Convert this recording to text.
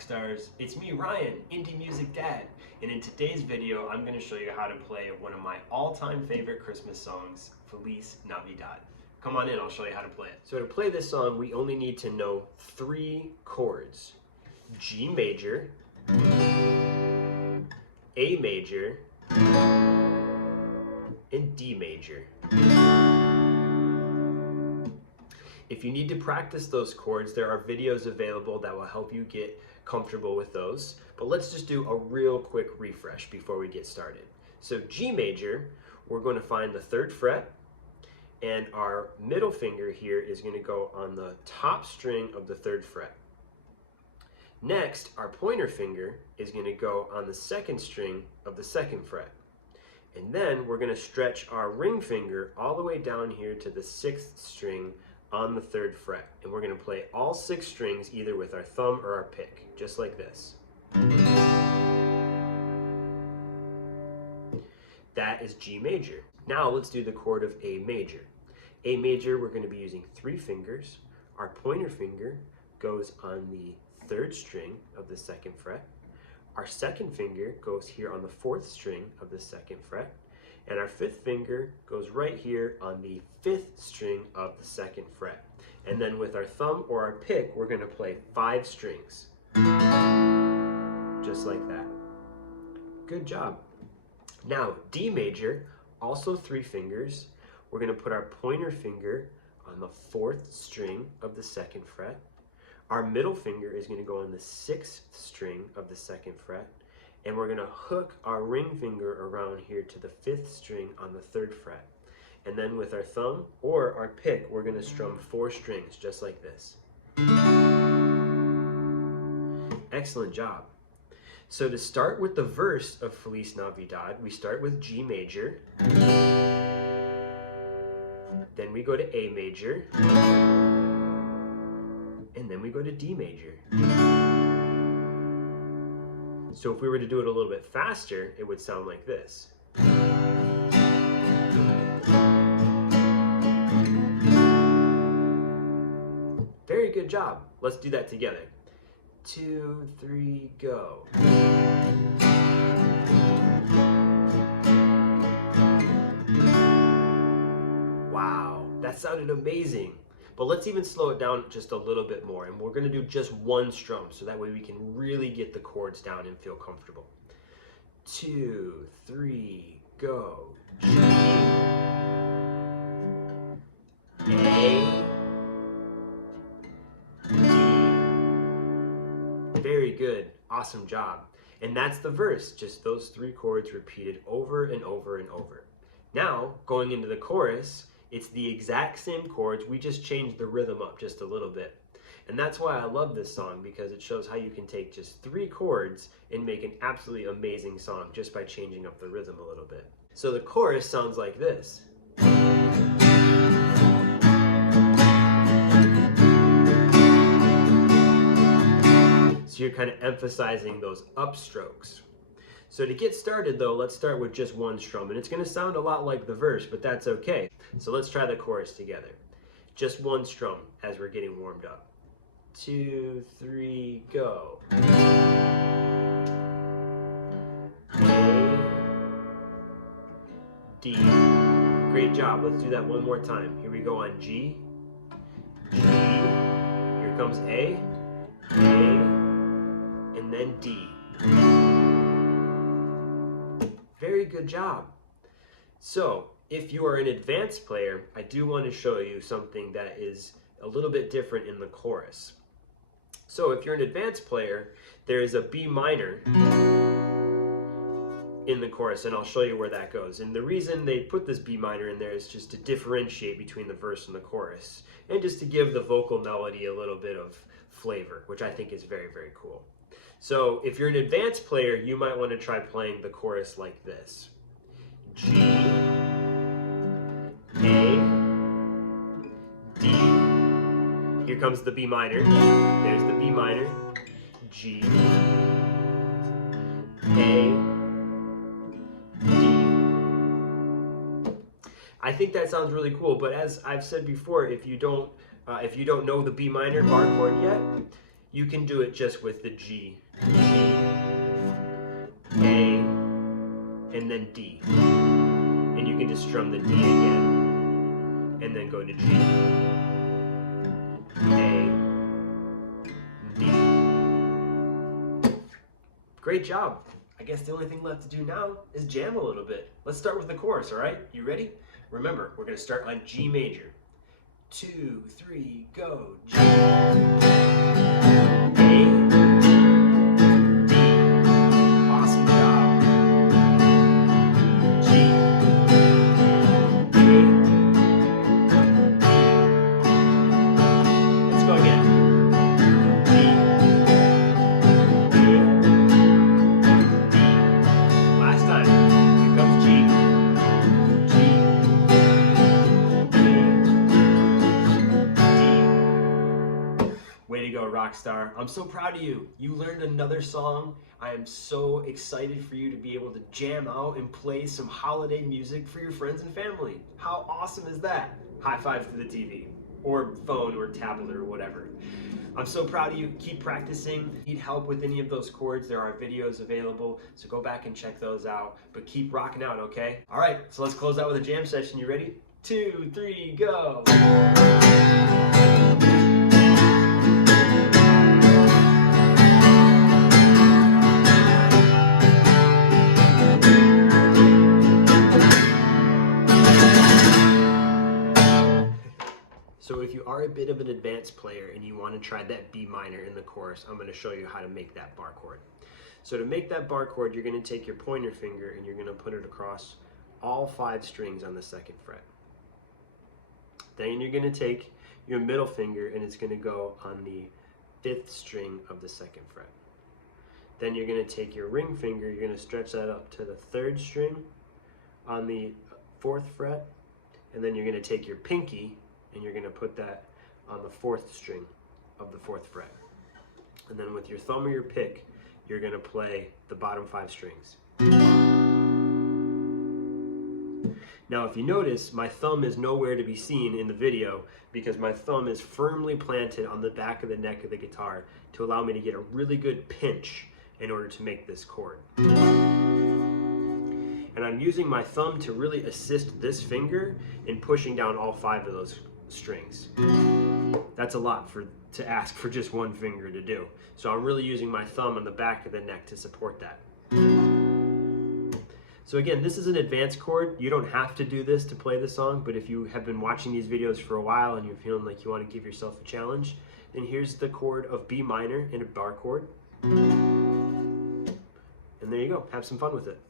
Rockstars. It's me, Ryan, Indie Music Dad, and in today's video, I'm going to show you how to play one of my all-time favorite Christmas songs, Feliz Navidad. Come on in, I'll show you how to play it. So to play this song, we only need to know 3 chords: G major, A major, and D major. If you need to practice those chords, there are videos available that will help you get comfortable with those. But let's just do a real quick refresh before we get started. So G major, we're going to find the 3rd fret, and our middle finger here is going to go on the top string of the 3rd fret. Next, our pointer finger is going to go on the 2nd string of the 2nd fret. And then we're going to stretch our ring finger all the way down here to the 6th string on the 3rd fret. And we're going to play all 6 strings either with our thumb or our pick, just like this. That is G major. Now let's do the chord of A major. A major, we're going to be using 3 fingers. Our pointer finger goes on the 3rd string of the 2nd fret. Our 2nd finger goes here on the 4th string of the 2nd fret. And our 5th finger goes right here on the 5th string of the 2nd fret. And then with our thumb or our pick, we're going to play 5 strings. Just like that. Good job. Now, D major, also 3 fingers. We're going to put our pointer finger on the 4th string of the 2nd fret. Our middle finger is going to go on the 6th string of the 2nd fret. And we're going to hook our ring finger around here to the 5th string on the 3rd fret. And then with our thumb or our pick, we're going to strum 4 strings, just like this. Excellent job. So to start with the verse of Feliz Navidad, we start with G major. Then we go to A major. And then we go to D major. So if we were to do it a little bit faster, it would sound like this. Very good job. Let's do that together. 2, 3, go. Wow, that sounded amazing. But let's even slow it down just a little bit more, and we're going to do just 1 strum, so that way we can really get the chords down and feel comfortable. 2, 3, go. G, A, D. Very good. Awesome job. And that's the verse, just those 3 chords repeated over and over and over. Now, going into the chorus, it's the exact same chords, we just changed the rhythm up just a little bit. And that's why I love this song, because it shows how you can take just 3 chords and make an absolutely amazing song just by changing up the rhythm a little bit. So the chorus sounds like this. So you're kind of emphasizing those upstrokes. So to get started though, let's start with just 1 strum, and it's going to sound a lot like the verse, but that's okay. So let's try the chorus together. Just 1 strum as we're getting warmed up. 2, 3, go. A, D. Great job. Let's do that one more time. Here we go on G, G. Here comes A, and then D. Very good job. So, if you are an advanced player, I do want to show you something that is a little bit different in the chorus. So, if you're an advanced player, there is a B minor in the chorus, and I'll show you where that goes. And the reason they put this B minor in there is just to differentiate between the verse and the chorus, and just to give the vocal melody a little bit of flavor, which I think is very, very cool. So if you're an advanced player, you might want to try playing the chorus like this. G, A, D. Here comes the B minor. There's the B minor. G, A, D. I think that sounds really cool, but as I've said before, if you don't know the B minor bar chord yet, You can do it just with the G, A, and then D. And you can just strum the D again, and then go to G, A, D. Great job. I guess the only thing left to do now is jam a little bit. Let's start with the chorus, all right? You ready? Remember, we're gonna start on G major. 2, 3, go. G, A, D. Awesome job. G, A, D. Let's go again. D, A, D. Last time. Here comes G. Way to go, Rockstar. I'm so proud of you. You learned another song. I am so excited for you to be able to jam out and play some holiday music for your friends and family. How awesome is that? High five to the TV or phone or tablet or whatever. I'm so proud of you. Keep practicing. Need help with any of those chords, there are videos available, so go back and check those out. But keep rocking out, okay? All right, so let's close out with a jam session. You ready? 2, 3, go. So if you are a bit of an advanced player and you want to try that B minor in the chorus, I'm going to show you how to make that bar chord. So to make that bar chord, you're going to take your pointer finger and you're going to put it across all 5 strings on the 2nd fret. Then you're going to take your middle finger and it's going to go on the 5th string of the 2nd fret. Then you're going to take your ring finger, you're going to stretch that up to the 3rd string on the 4th fret, and then you're going to take your pinky and you're going to put that on the 4th string of the 4th fret. And then with your thumb or your pick, you're going to play the bottom 5 strings. Now if you notice, my thumb is nowhere to be seen in the video because my thumb is firmly planted on the back of the neck of the guitar to allow me to get a really good pinch in order to make this chord. And I'm using my thumb to really assist this finger in pushing down all 5 of those strings. That's a lot to ask for just one finger to do. So I'm really using my thumb on the back of the neck to support that. So again, this is an advanced chord. You don't have to do this to play the song, but if you have been watching these videos for a while and you're feeling like you want to give yourself a challenge, then here's the chord of B minor in a bar chord. And there you go. Have some fun with it.